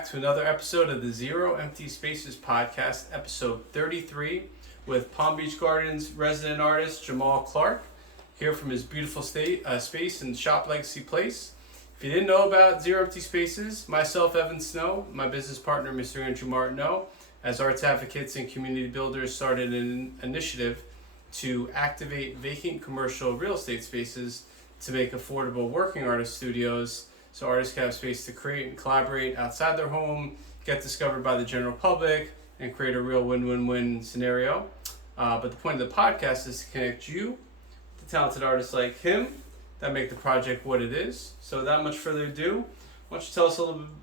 back to another episode of the Zero Empty Spaces podcast, episode 33, with Palm Beach Gardens resident artist Jamal Clark, here from his beautiful space in Shop Legacy Place. If you didn't know about Zero Empty Spaces, myself, Evan Snow, my business partner, Mr. Andrew Martineau, as arts advocates and community builders, started an initiative to activate vacant commercial real estate spaces to make affordable working artist studios so artists can have space to create and collaborate outside their home, get discovered by the general public, and create a real win-win-win scenario. But the point of the podcast is to connect you to talented artists like him that make the project what it is. So without much further ado, why don't you tell us a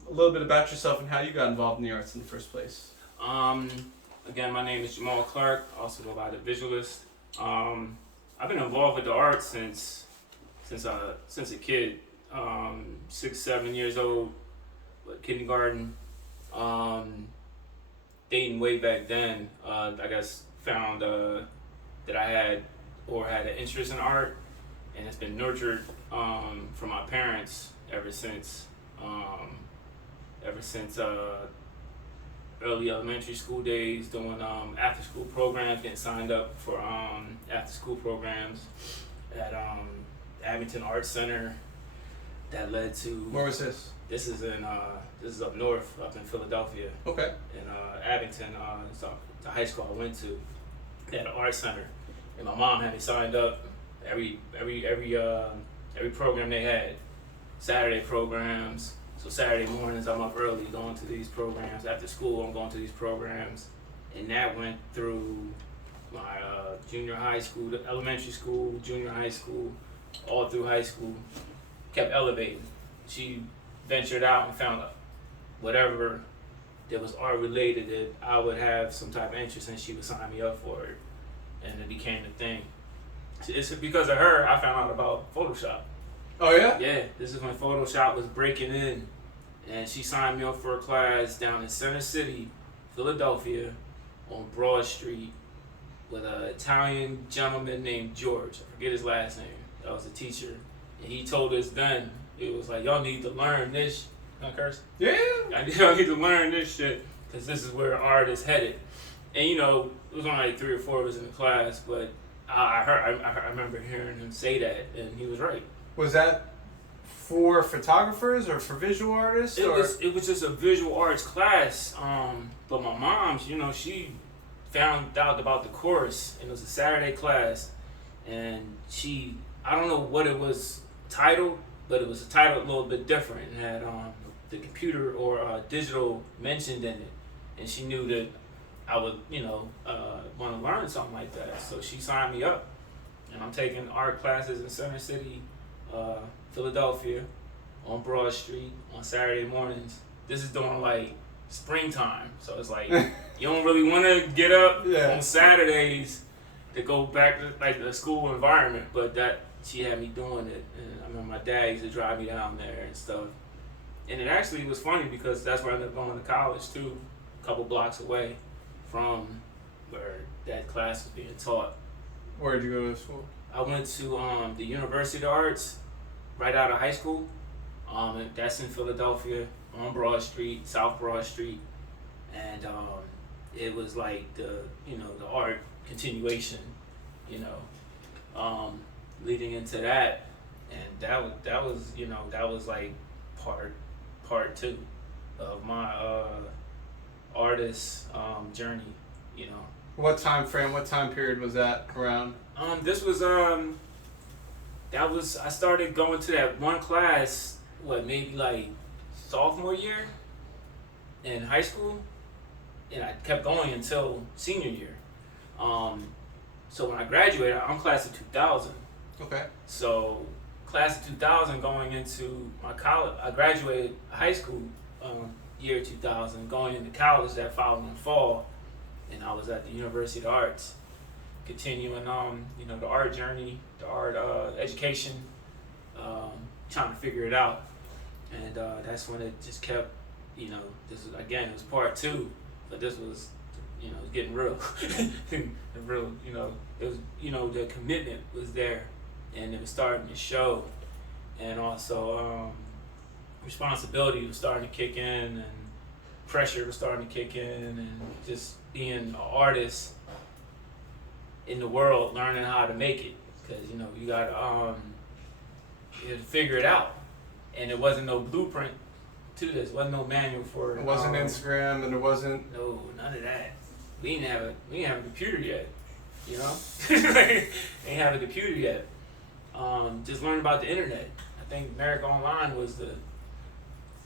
little bit about yourself and how you got involved in the arts in the first place? Again, my name is Jamal Clark, also go by the Visualist. I've been involved with the arts since a kid. 6-7 years old, kindergarten, dating way back then. I guess found that I had an interest in art, and it's been nurtured from my parents ever since early elementary school days, doing after school programs, getting signed up for after school programs at Abington Arts Center. That led to. Where was this? This is up north, up in Philadelphia. Okay. In Abington, it's the high school I went to. They had an art center, and my mom had me signed up. Every program they had, Saturday programs. So Saturday mornings I'm up early going to these programs. After school I'm going to these programs, and that went through my junior high school, elementary school, junior high school, all through high school. Kept elevating. She ventured out and found whatever that was art related that I would have some type of interest in. She would sign me up for it, and it became the thing. It's because of her I found out about Photoshop. Oh yeah? Yeah, this is when Photoshop was breaking in, and she signed me up for a class down in Center City, Philadelphia, on Broad Street, with an Italian gentleman named George. I forget his last name. That was a teacher. And he told us then, it was like, y'all need to learn this. Can I curse? Yeah. Y'all need to learn this shit, because this is where art is headed. And it was only like 3 or 4 of us in the class, but I remember hearing him say that, and he was right. Was that for photographers or for visual artists? It was just a visual arts class. But my mom, she found out about the course, and it was a Saturday class, and I don't know what it was titled, but it was titled a little bit different. It had the computer or digital mentioned in it, and she knew that I would, want to learn something like that. So she signed me up, and I'm taking art classes in Center City, Philadelphia, on Broad Street on Saturday mornings. This is during like springtime, so it's like you don't really want to get up on Saturdays to go back to like the school environment, but that she had me doing it, and I remember my dad used to drive me down there and stuff. And it actually was funny because that's where I ended up going to college too, a couple blocks away from where that class was being taught. Where did you go to school? I went to the University of Arts right out of high school. And that's in Philadelphia on Broad Street, South Broad Street, and it was like the art continuation, leading into that, and that was like part 2 of my artist journey. What time frame? What time period was that around? This was I started going to that one class, maybe like sophomore year in high school, and I kept going until senior year. So when I graduated, I'm class of 2000. Okay. So class of 2000 going into my college, I graduated high school year 2000, going into college that following fall, and I was at the University of Arts, continuing the art journey, the art education, trying to figure it out, and that's when it just kept, this was, again, it was part 2, but this was, getting real, the real, it was, the commitment was there, and it was starting to show, and also responsibility was starting to kick in, and pressure was starting to kick in, and just being an artist in the world, learning how to make it, because you know you got you had to figure it out, and there wasn't no blueprint to this. Wasn't no manual for it. It wasn't Instagram, and it wasn't. No, none of that. We didn't have a computer yet. You know, ain't have a computer yet. Just learning about the internet. I think America Online was the.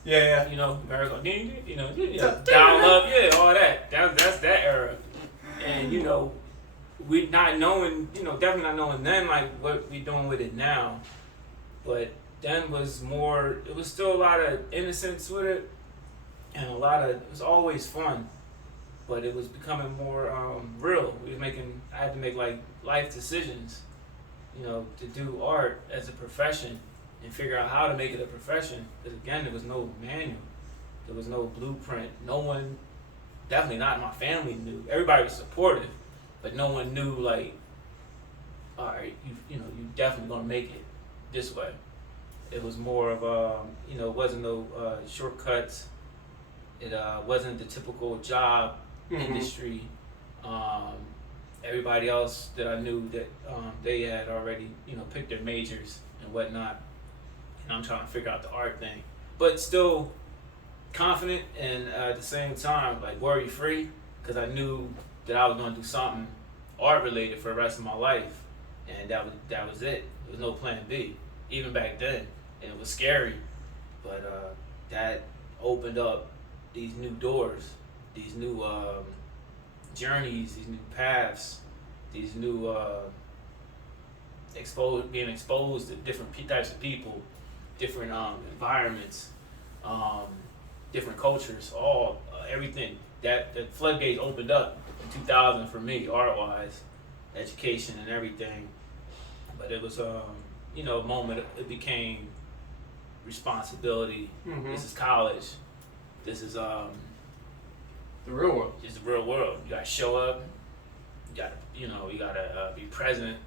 Yeah. You know, America, you know, dial up, yeah, all that. That's that era, and you know, we not knowing, you know, definitely not knowing then like what we doing with it now, but then was more. It was still a lot of innocence with it, and it was always fun, but it was becoming more real. I had to make like life decisions, you know, to do art as a profession and figure out how to make it a profession. Because again, there was no manual, there was no blueprint. No one, definitely not in my family, knew. Everybody was supportive, but no one knew like, all right, you know, you definitely gonna make it this way. It was more of you know, it wasn't no shortcuts. It wasn't the typical job industry. Everybody else that I knew that they had already, you know, picked their majors and whatnot. And I'm trying to figure out the art thing, but still confident and at the same time like worry free, because I knew that I was going to do something art related for the rest of my life, and that was it. There was no plan B, even back then, and it was scary, but that opened up these new doors, these new journeys, these new paths, these new being exposed to different types of people, different environments, different cultures, everything. That the floodgates opened up in 2000 for me, art-wise, education and everything. But it was you know, a moment. It became responsibility. This is college. This is the real world. It's the real world. You gotta show up. You gotta be present.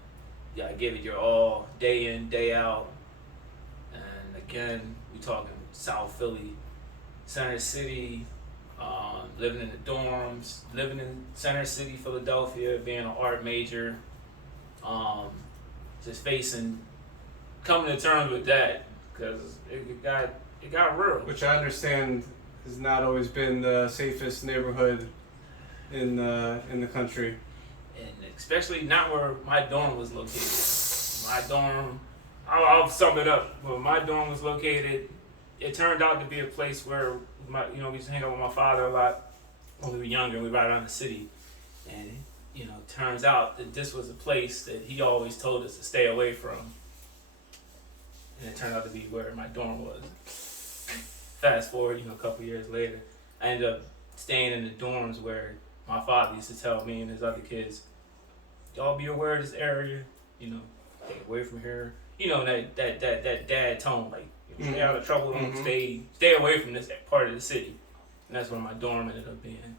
You gotta give it your all, day in, day out. And again, we talking South Philly, Center City, living in the dorms, living in Center City, Philadelphia, being an art major, just coming to terms with that, because it got real. Which I understand has not always been the safest neighborhood in the country. And especially not where my dorm was located. My dorm, I'll sum it up. Where my dorm was located, it turned out to be a place where we used to hang out with my father a lot when we were younger. We ride around the city, and you know, turns out that this was a place that he always told us to stay away from. And it turned out to be where my dorm was. Fast forward, you know, a couple years later, I ended up staying in the dorms where my father used to tell me and his other kids, y'all be aware of this area, you know, stay away from here. You know, that dad tone, like, stay out of trouble, don't stay away from this part of the city. And that's where my dorm ended up being.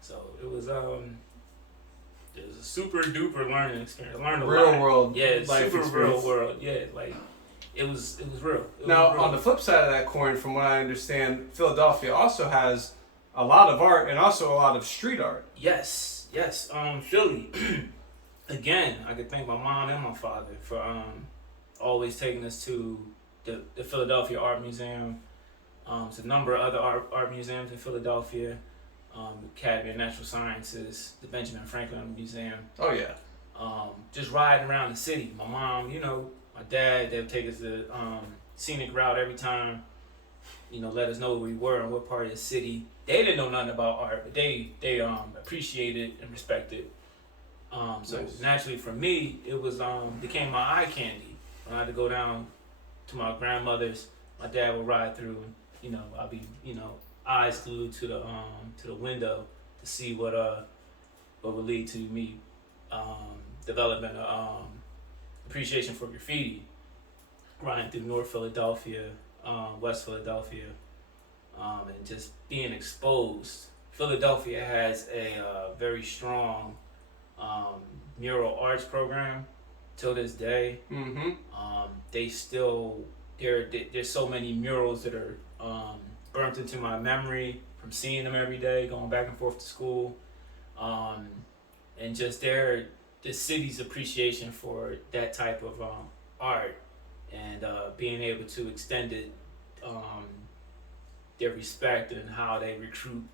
So it was a super duper learning experience. I learned a real lot. world, yeah, life super experience. real world. Yeah, like it was real. Now, on the flip side of that coin, from what I understand, Philadelphia also has a lot of art and also a lot of street art. Yes. Philly. Again, I could thank my mom and my father for always taking us to the Philadelphia Art Museum. There's a number of other art museums in Philadelphia. Academy of Natural Sciences, the Benjamin Franklin Museum. Oh yeah. Just riding around the city. My mom, you know, my dad, they would take us the scenic route every time. You know, let us know where we were and what part of the city. They didn't know nothing about art, but they appreciated and respected. So nice. Naturally for me, it was became my eye candy. When I had to go down to my grandmother's, my dad would ride through, and you know, I'd be, you know, eyes glued to the window to see what would lead to me developing appreciation for graffiti, riding through North Philadelphia, West Philadelphia, and just being exposed. Philadelphia has a very strong mural arts program till this day. They still there's so many murals that are burnt into my memory from seeing them every day, going back and forth to school, and just the city's appreciation for that type of art, and being able to extend it, their respect and how they recruit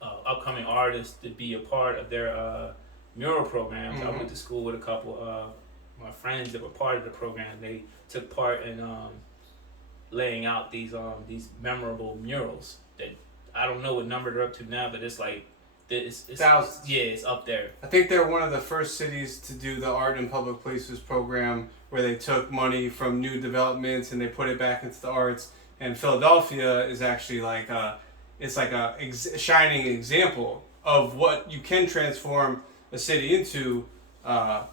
upcoming artists to be a part of their mural programs. I went to school with a couple of my friends that were part of the program. They took part in laying out these memorable murals that I don't know what number they're up to now, but it's like it's thousands. Yeah, it's up there. I think they're one of the first cities to do the Art in Public Places program, where they took money from new developments and they put it back into the arts. And Philadelphia is actually like a shining example of what you can transform a city into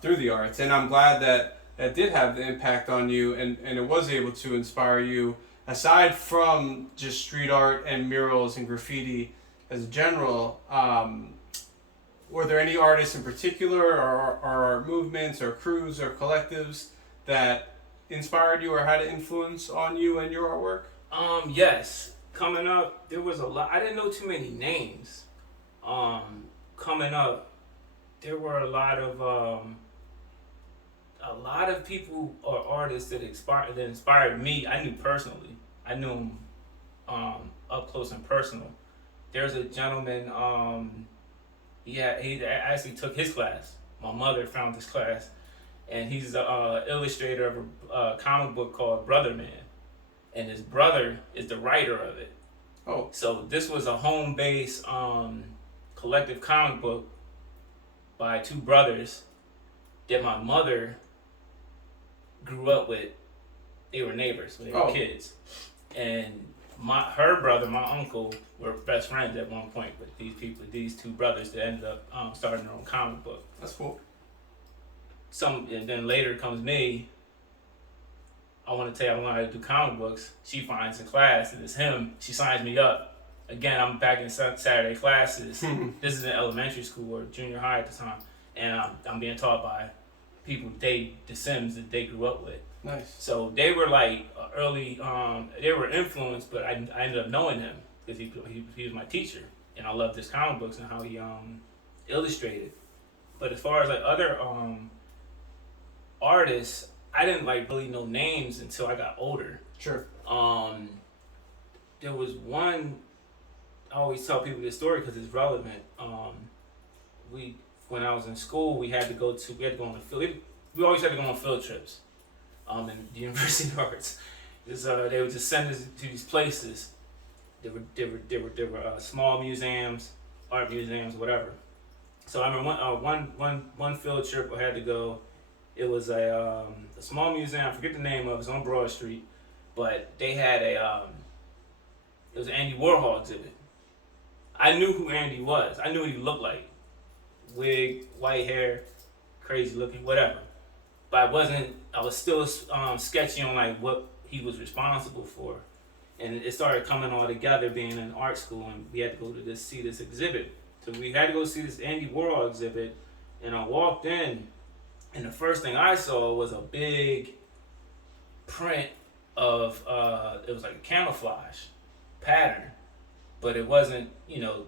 through the arts. And I'm glad that did have the impact on you, and it was able to inspire you, aside from just street art and murals and graffiti as a general. Were there any artists in particular, or movements or crews or collectives that inspired you or had an influence on you and your artwork? Yes. Coming up, there was a lot. I didn't know too many names. Coming up, there were a lot of people or artists that inspired me. I knew personally. I knew them up close and personal. There's a gentleman. He actually took his class. My mother found this class, and he's the illustrator of a comic book called Brother Man, and his brother is the writer of it. Oh. So this was a home-based collective comic book by two brothers that my mother grew up with. They were neighbors when they were kids, and her brother, my uncle, were best friends at one point with these two brothers that ended up starting their own comic book. That's cool. And then later comes me. I want to tell you, I learned how to do comic books. She finds a class, and it's him. She signs me up. Again, I'm back in Saturday classes. This is in elementary school or junior high at the time, and I'm being taught by people the Sims that they grew up with. Nice. So they were like early. They were influenced, but I ended up knowing him because he was my teacher, and I loved his comic books and how he illustrated. But as far as like other artists, I didn't like really know names until I got older. Sure. There was one. I always tell people this story because it's relevant. When I was in school, we had to go on a field. We always had to go on field trips. In the University of Arts, they would just send us to these places. There were small museums, art museums, whatever. So I remember one field trip I had to go. It was a small museum. I forget the name of it. It's on Broad Street, but they had it was an Andy Warhol exhibit. I knew who Andy was. I knew what he looked like. Wig, white hair, crazy looking, whatever. But I was still sketchy on like what he was responsible for. And it started coming all together being in art school, and we had to go to see this exhibit. So we had to go see this Andy Warhol exhibit, and I walked in, and the first thing I saw was a big print of, it was like a camouflage pattern, but it wasn't,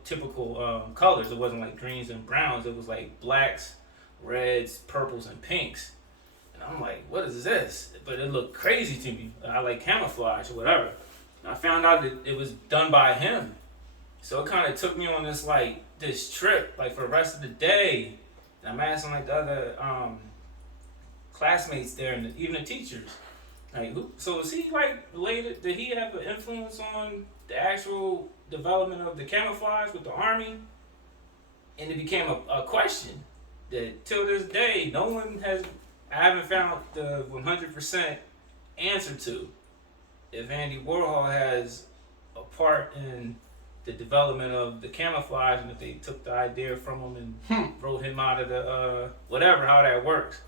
typical colors. It wasn't like greens and browns. It was like blacks, reds, purples, and pinks. And I'm like, what is this? But it looked crazy to me. I like camouflage or whatever. And I found out that it was done by him. So it kind of took me on this trip, like for the rest of the day. And I'm asking like the other classmates there and even the teachers, like, so is he like related? Did he have an influence on the actual development of the camouflage with the army? And it became a question that till this day, I haven't found the 100% answer to. If Andy Warhol has a part in the development of the camouflage, and if they took the idea from him and wrote him out of the whatever, how that works.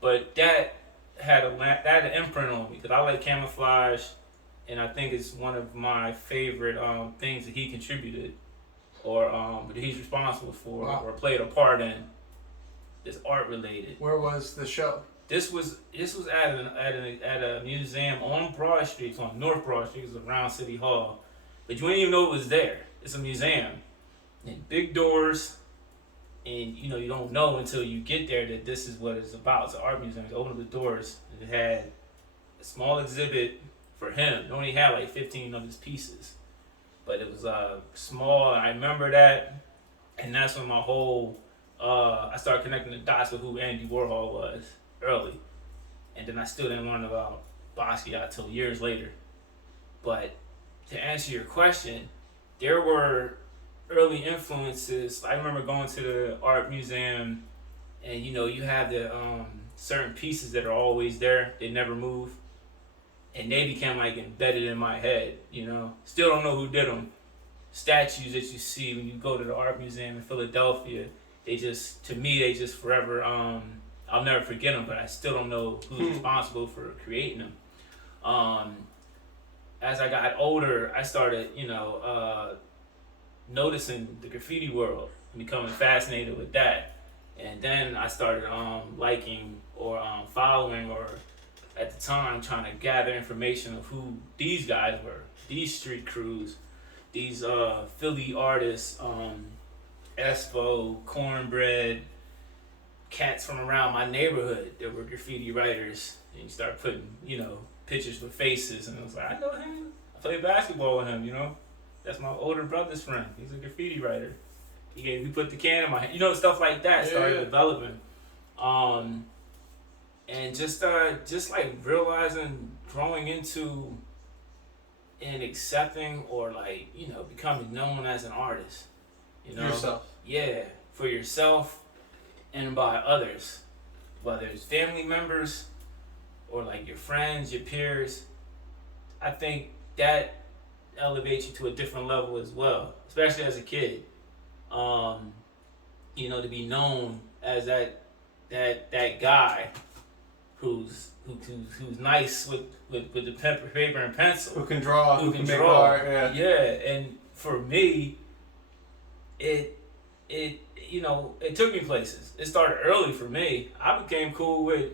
But that had an imprint on me because I like camouflage, and I think it's one of my favorite things that he contributed or that he's responsible for or played a part in. That's art related. Where was the show? This was at a museum on Broad Street, on North Broad Street. It was around City Hall, but you didn't even know it was there. It's a museum. And big doors, and you don't know until you get there that this is what it's about. It's an art museum. You open up the doors, and it had a small exhibit for him. It only had like 15 of his pieces, but it was small. And I remember that, and that's when my whole I started connecting the dots with who Andy Warhol was early, and then I still didn't learn about Basquiat till years later. But to answer your question, there were early influences. I remember going to the art museum, and you have the certain pieces that are always there. They never move, and they became like embedded in my head. Still don't know who did them. Statues that you see when you go to the art museum in Philadelphia, they just forever. I'll never forget them, but I still don't know who's responsible for creating them. As I got older, I started, noticing the graffiti world and becoming fascinated with that. And then I started liking or following, or at the time trying to gather information of who these guys were, these street crews, these Philly artists, Espo, Cornbread, cats from around my neighborhood that were graffiti writers. And you start putting, pictures with faces, and I was like, I know him. I played basketball with him, That's my older brother's friend. He's a graffiti writer. We put the can in my hand. Stuff like that started developing. And just like realizing, growing into and accepting, or becoming known as an artist. Yourself. Yeah, for yourself and by others. Whether it's family members or like your friends, your peers. I think that elevates you to a different level as well, especially as a kid. To be known as that guy who's nice with the paper and pencil, who can draw, who can make art. And for me, it took me places. It started early for me. I became cool with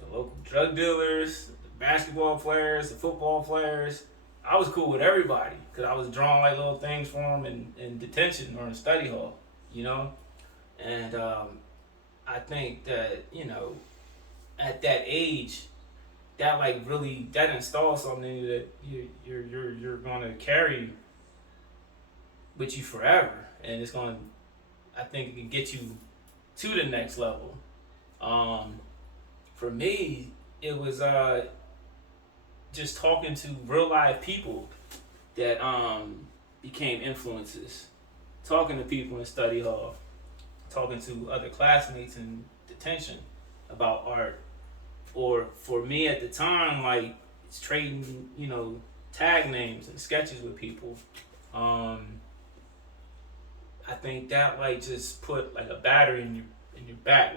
the local drug dealers, the basketball players, the football players. I was cool with everybody because I was drawing like little things for them in detention or in study hall, And I think that, at that age, that that installs something that you're gonna carry with you forever, and it's gonna, I think it can get you to the next level. For me, it was just talking to real live people that became influences. Talking to people in study hall, talking to other classmates in detention about art. Or for me at the time, it's trading, tag names and sketches with people. I think that just put a battery in your back.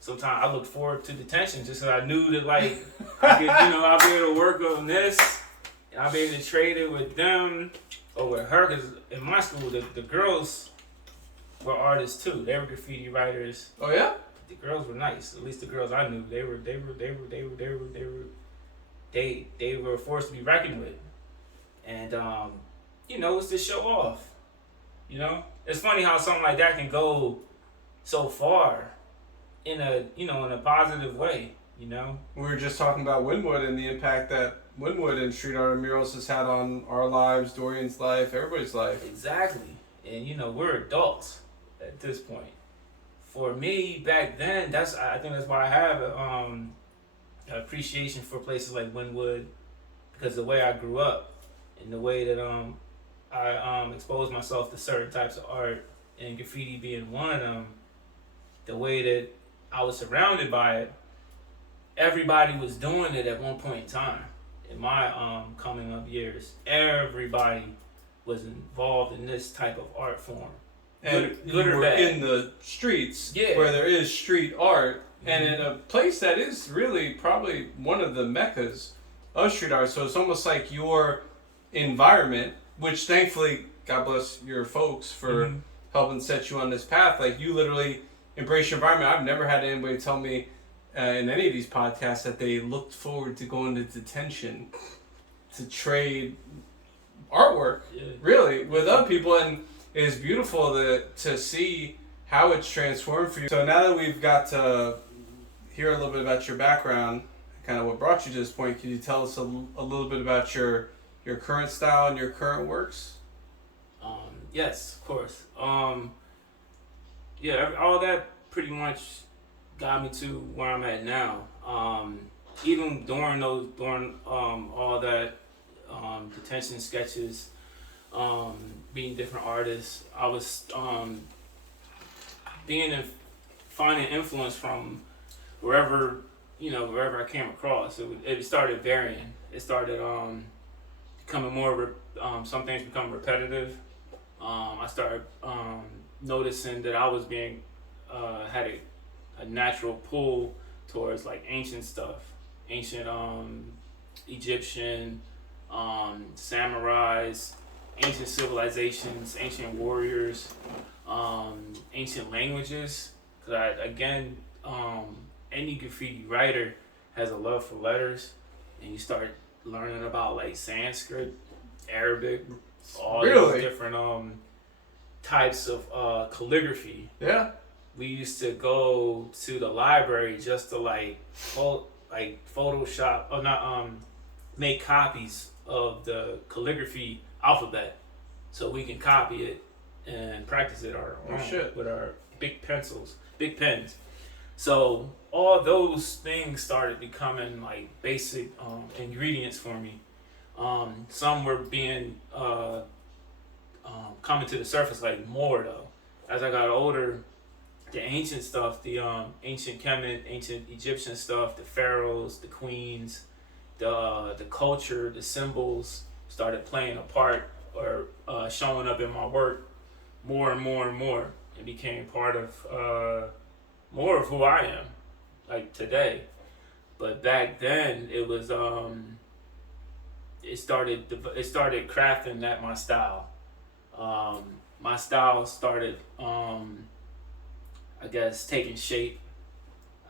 Sometimes I look forward to detention just because I knew that I could, I'll be able to work on this, and I'll be able to trade it with them or with her. Because in my school, the girls were artists too. They were graffiti writers. Oh yeah. The girls were nice. At least the girls I knew, they were a force to be reckoned with. And it's to show off. It's funny how something like that can go so far in a positive way. We were just talking about Wynwood and the impact that Wynwood and street art and murals has had on our lives, Dorian's life, everybody's life. Exactly. And we're adults at this point. For me back then, I think that's why I have an appreciation for places like Wynwood, because the way I grew up and the way that I exposed myself to certain types of art, and graffiti being one of them, the way that I was surrounded by it, everybody was doing it at one point in time. In my coming up years, everybody was involved in this type of art form. And good or bad. In the streets where there is street art, and in a place that is really probably one of the meccas of street art. So it's almost like your environment, which thankfully, God bless your folks for helping set you on this path. You literally embrace your environment. I've never had anybody tell me in any of these podcasts that they looked forward to going to detention to trade artwork, Yeah. really, with other people, and it's beautiful to see how it's transformed for you. So now that we've got to hear a little bit about your background, kind of what brought you to this point, can you tell us a little bit about your current style and your current works? Yes, of course. Yeah, all that pretty much got me to where I'm at now. Even during all that detention sketches, being different artists, I was finding influence from wherever I came across. It started varying. It started becoming some things become repetitive. I started noticing that I was being had a natural pull towards like ancient stuff, ancient Egyptian, samurais, ancient civilizations, ancient warriors, ancient languages. Because any graffiti writer has a love for letters, and you start learning about like Sanskrit, Arabic, all Really? these different types of calligraphy. Yeah. We used to go to the library just to Photoshop or not make copies of the calligraphy alphabet, so we can copy it and practice it our own with our big pens. So all those things started becoming like basic ingredients for me. Some were being coming to the surface like more though. As I got older, the ancient stuff, the ancient Kemet, ancient Egyptian stuff, the pharaohs, the queens, the culture, the symbols started playing a part or showing up in my work more and more and more. It became part of more of who I am, like today. But back then, it was it started crafting that my style. My style started, I guess, taking shape.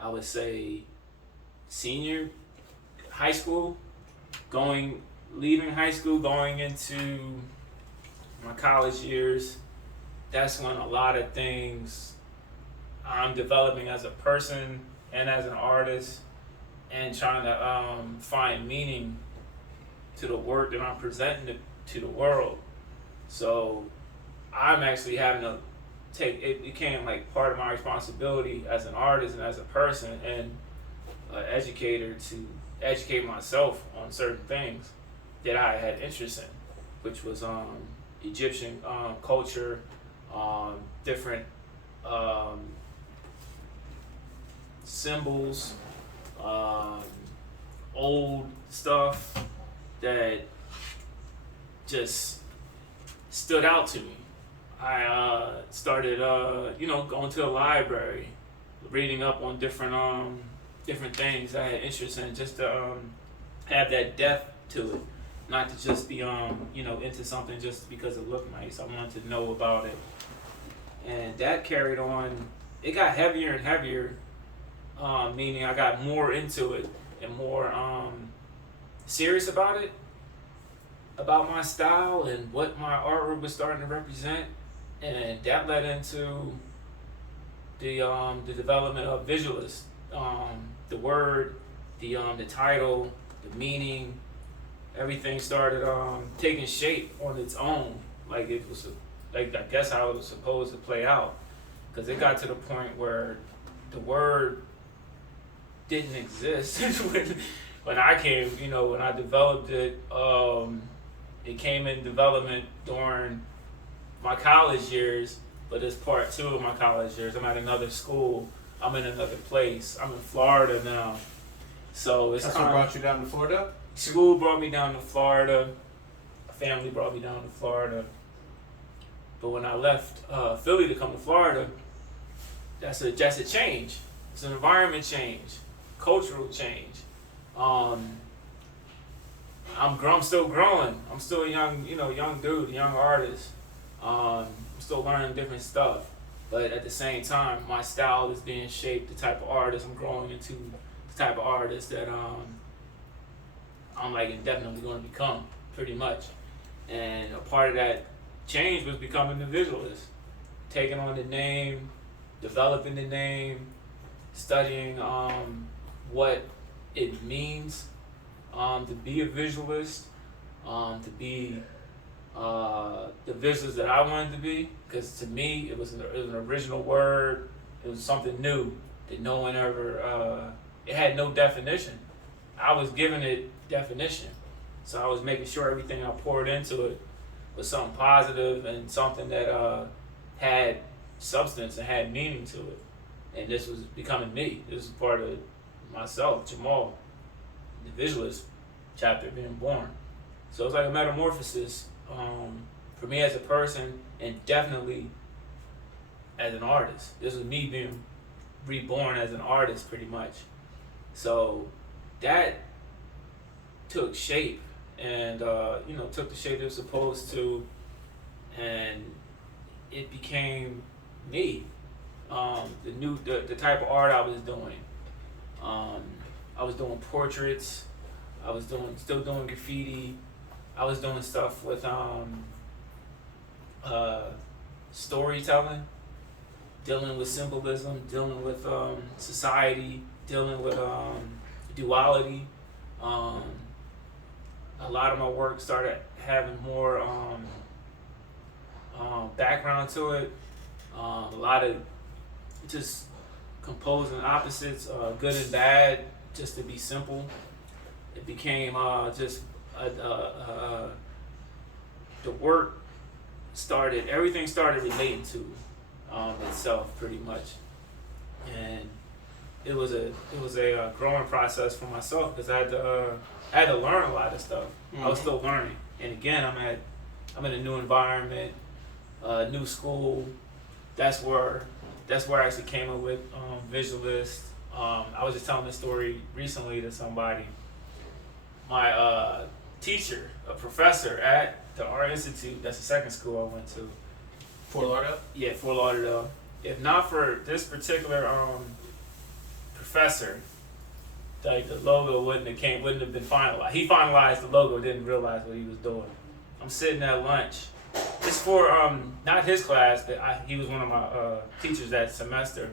I would say senior high school, leaving high school, going into my college years. That's when a lot of things I'm developing as a person and as an artist, and trying to find meaning to the work that I'm presenting to the world. So I'm actually having to it became like part of my responsibility as an artist and as a person and an educator to educate myself on certain things that I had interest in, which was Egyptian culture, different symbols, old stuff that just stood out to me. I started, going to the library, reading up on different things I had interest in, just to have that depth to it, not to just be into something just because it looked nice. I wanted to know about it, and that carried on. It got heavier and heavier, meaning I got more into it and more serious about it, about my style and what my artwork was starting to represent. And that led into the development of visualist. The word, the title, the meaning, everything started taking shape on its own. Like it was, I guess how it was supposed to play out. Because it got to the point where the word didn't exist when I came. When I developed it, it came in development during my college years, but it's part 2 of my college years. I'm at another school. I'm in another place. I'm in Florida now. So it's That's what brought you down to Florida? School brought me down to Florida. Family brought me down to Florida. But when I left Philly to come to Florida, that's a change. It's an environment change, cultural change. I'm still growing. I'm still a young dude, a young artist. I'm still learning different stuff, but at the same time, my style is being shaped. The type of artist I'm growing into, the type of artist that I'm like indefinitely going to become, pretty much. And a part of that change was becoming the visualist, taking on the name, developing the name, studying what it means to be a visualist, to be the visualist that I wanted to be. Because to me, it was an original word. It was something new that no one ever. It had no definition. I was giving it definition, so I was making sure everything I poured into it was something positive and something that had substance and had meaning to it. And this was becoming me. This was part of myself, Jamal, the visualist chapter being born. So it's like a metamorphosis for me as a person, and definitely as an artist. This was me being reborn as an artist, pretty much. So that took shape, and took the shape it was supposed to, and it became me. The type of art I was doing. I was doing portraits. I was still doing graffiti. I was doing stuff with storytelling, dealing with symbolism, dealing with society, dealing with duality. A lot of my work started having more background to it. A lot of just composing opposites, good and bad, just to be simple. It became the work started, everything started relating to itself pretty much. And it was a growing process for myself, because I had to learn a lot of stuff. I was still learning, and again, I'm in a new environment, new school. That's where I actually came up with visualist. I was just telling this story recently to somebody. My teacher, a professor at the Art Institute, that's the second school I went to. Fort Lauderdale? Yeah, Fort Lauderdale. If not for this particular professor, like, the logo wouldn't have been finalized. He finalized the logo, didn't realize what he was doing. I'm sitting at lunch. It's for not his class, but he was one of my teachers that semester.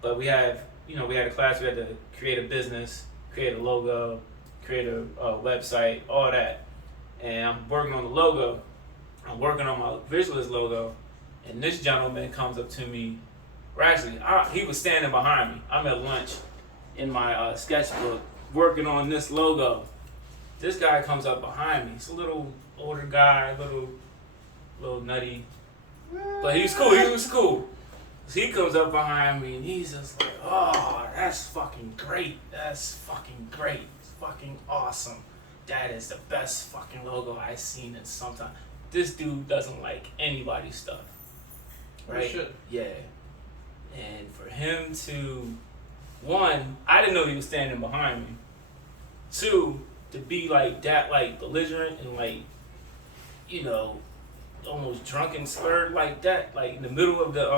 But we had a class. We had to create a business, create a logo, create a website, all that. And I'm working on the logo. I'm working on my visualist logo, and this gentleman comes up to me. Or actually, he was standing behind me. I'm at lunch in my sketchbook working on this logo. This guy comes up behind me. He's a little older guy, little nutty, but he was cool. He was cool. So he comes up behind me and he's just like, "Oh, that's fucking great. That's fucking great. It's fucking awesome. That is the best fucking logo I've seen in some time." This dude doesn't like anybody's stuff, right? Oh, shit. Yeah. And for him to, one, I didn't know he was standing behind me. Two, to be like that, like belligerent and like, almost drunken, slurred like that, like in the middle of the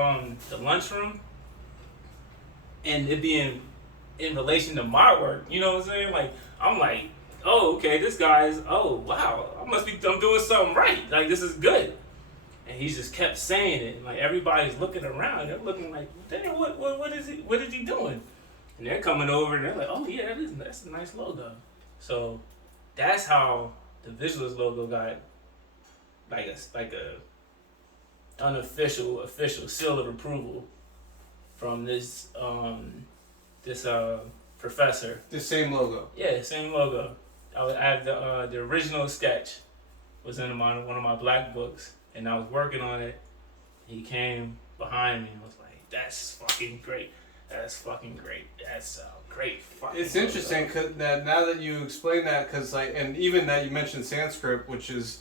lunchroom, and it being in relation to my work, you know what I'm saying? Like, I'm like, oh, okay, this guy's, oh, wow, I'm doing something right. Like, this is good. And he just kept saying it. Like, everybody's looking around. They're looking like, damn, what is he doing? And they're coming over and they're like, oh yeah, that's a nice logo. So that's how the visualist logo got like a unofficial official seal of approval from this professor. The same logo. Yeah, same logo. I had the original sketch was in one of my black books, and I was working on it. He came behind me and was like, "That's fucking great. That's fucking great. That's great." It's interesting cause that now that you explain that, because and even that you mentioned Sanskrit, which is,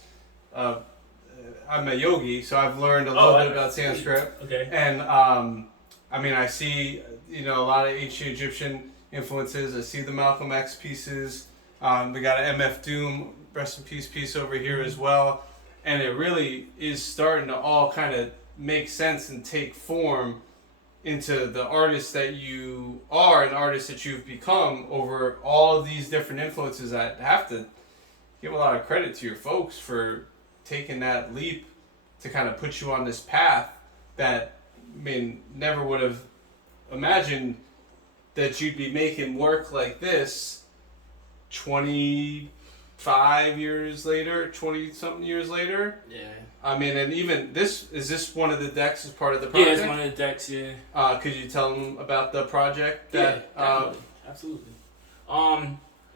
I'm a yogi, so I've learned a little bit about Sanskrit. Okay. And I see a lot of ancient Egyptian influences. I see the Malcolm X pieces. We got an MF Doom, rest in peace, piece over here as well. And it really is starting to all kind of make sense and take form into the artist that you are and artist that you've become over all of these different influences. That have to give a lot of credit to your folks for taken that leap to kind of put you on this path that, I mean, never would have imagined that you'd be making work like this 25 years later, 20 something years later. Yeah. I mean, and even is this one of the decks as part of the project? Yeah, it's one of the decks, yeah. Could you tell them about the project? Absolutely.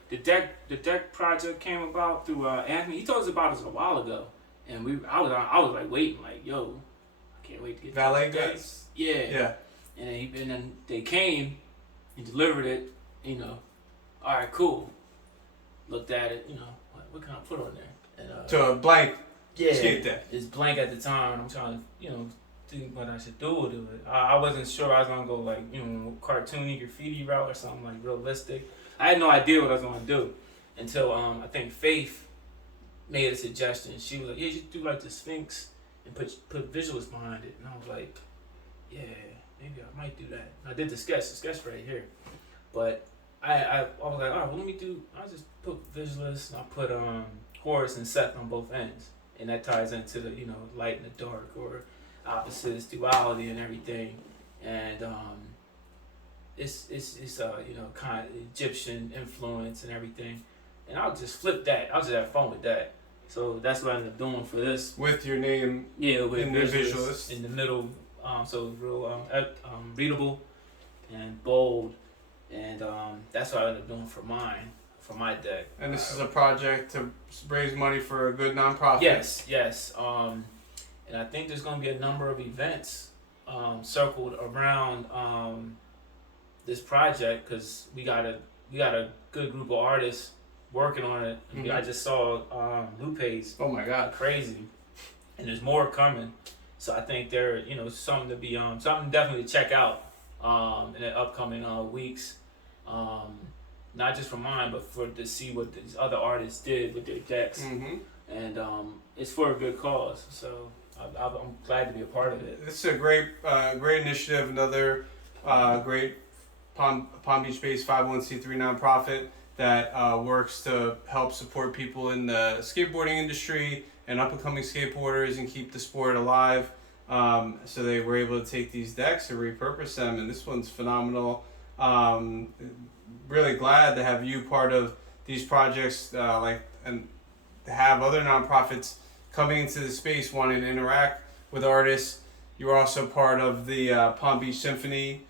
The deck project came about through Anthony. He told us about it a while ago, and I was like waiting, like, yo, I can't wait to get valet decks. decks. Yeah. Yeah. And then they came and delivered it. You know, all right, cool. Looked at it. You know, what can I put on there? And, to a blank. Yeah, skate deck. It's blank at the time. I'm trying to, think what I should do with it. I wasn't sure I was gonna go like, cartoony graffiti route or something like realistic. I had no idea what I was gonna do until I think Faith made a suggestion. She was like, "Yeah, you should do like the Sphinx and put visuals behind it." And I was like, "Yeah, maybe I might do that." And I did the sketch right here, but I was like, "All right, well, I'll just put visualists and I'll put Horus and Seth on both ends." And that ties into the, light and the dark, or opposites, duality, and everything. And it's kind of Egyptian influence and everything. And I'll just flip that. I'll just have fun with that. So that's what I ended up doing for this. With your name. Yeah, with in the visualist in the middle. So real readable and bold. And that's what I ended up doing for mine. For my deck. And this is a project to raise money for a good nonprofit. Yes. And I think there's going to be a number of events circled around this project, because we got a good group of artists working on it. Mm-hmm. I just saw Lupe's. Oh my God, crazy! And there's more coming. So I think there, something to be something definitely to check out in the upcoming weeks. Not just for mine, but to see what these other artists did with their decks. Mm-hmm. And it's for a good cause. So I'm glad to be a part of it. This is a great initiative. Another great Palm Beach-based 501c3 nonprofit that works to help support people in the skateboarding industry and up-and-coming skateboarders and keep the sport alive. So they were able to take these decks and repurpose them, and this one's phenomenal. Really glad to have you part of these projects, and to have other nonprofits coming into the space wanting to interact with artists. You're also part of the Palm Beach Symphony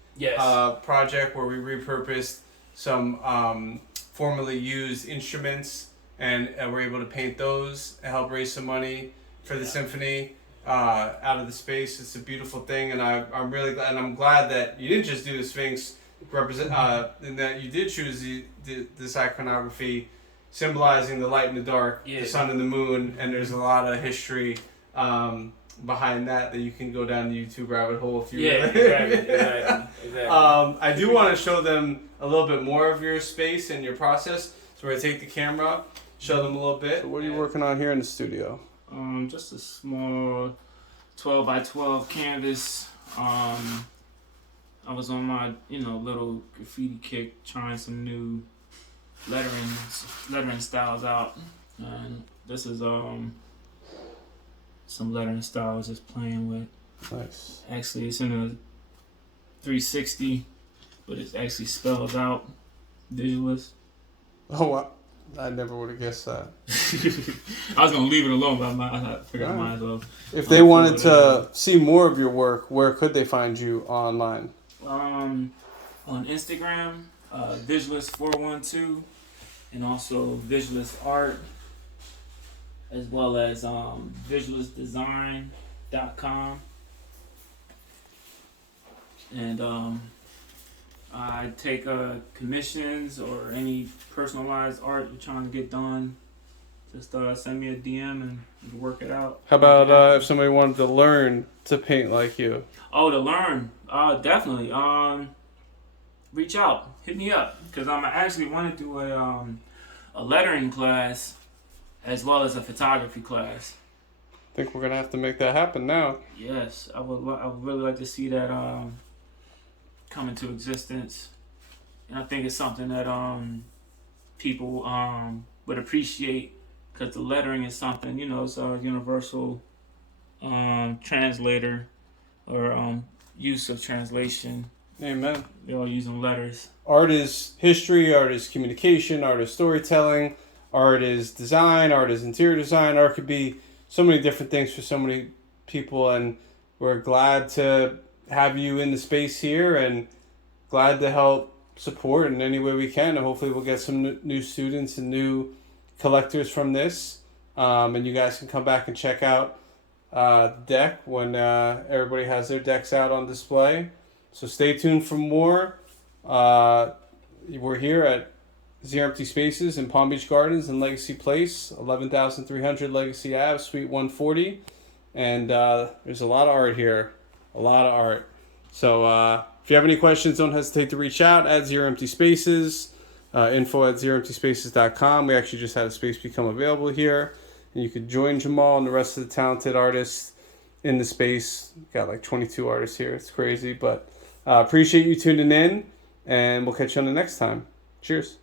project, where we repurposed some formerly used instruments, and we're able to paint those and help raise some money for the symphony out of the space. It's a beautiful thing, and I'm really glad, and I'm glad that you didn't just do the Sphinx and that you did choose this iconography symbolizing the light and the dark, the sun and the moon, and there's a lot of history behind that you can go down the YouTube rabbit hole if you exactly. I do want to show them a little bit more of your space and your process, so we're going to take the camera, show them a little bit. So what are you working on here in the studio? Just a small 12 by 12 canvas. I was on my, little graffiti kick, trying some new lettering styles out. And this is some lettering style I was just playing with. Nice. Actually, it's in a 360, but it actually spells out visualist. Oh, wow. I never would have guessed that. I was gonna leave it alone, but I figured I might as well. If they wanted to see more of your work, where could they find you online? On Instagram, Visualist412, and also Visualist Art, as well as visualistdesign.com. And I take commissions or any personalized art you're trying to get done. Just send me a DM and we'll work it out. How about if somebody wanted to learn to paint like you? Oh, to learn? Definitely. Reach out. Hit me up. Because I actually want to do a lettering class as well as a photography class. I think we're going to have to make that happen now. Yes. I would really like to see that come into existence. And I think it's something that people would appreciate because the lettering is something, it's a universal translator or use of translation. Amen. They're all using letters. Art is history, art is communication, art is storytelling, art is design, art is interior design. Art could be so many different things for so many people, and we're glad to have you in the space here and glad to help support in any way we can. And hopefully we'll get some new students and new collectors from this. And you guys can come back and check out the deck when everybody has their decks out on display. So stay tuned for more. We're here at Zero Empty Spaces in Palm Beach Gardens and Legacy Place, 11,300 Legacy Ave, Suite 140. And there's a lot of art here. A lot of art. So if you have any questions, don't hesitate to reach out at Zero Empty Spaces. info@zeroemptyspaces.com. We actually just had a space become available here. And you could join Jamal and the rest of the talented artists in the space. Got like 22 artists here. It's crazy. But appreciate you tuning in. And we'll catch you on the next time. Cheers.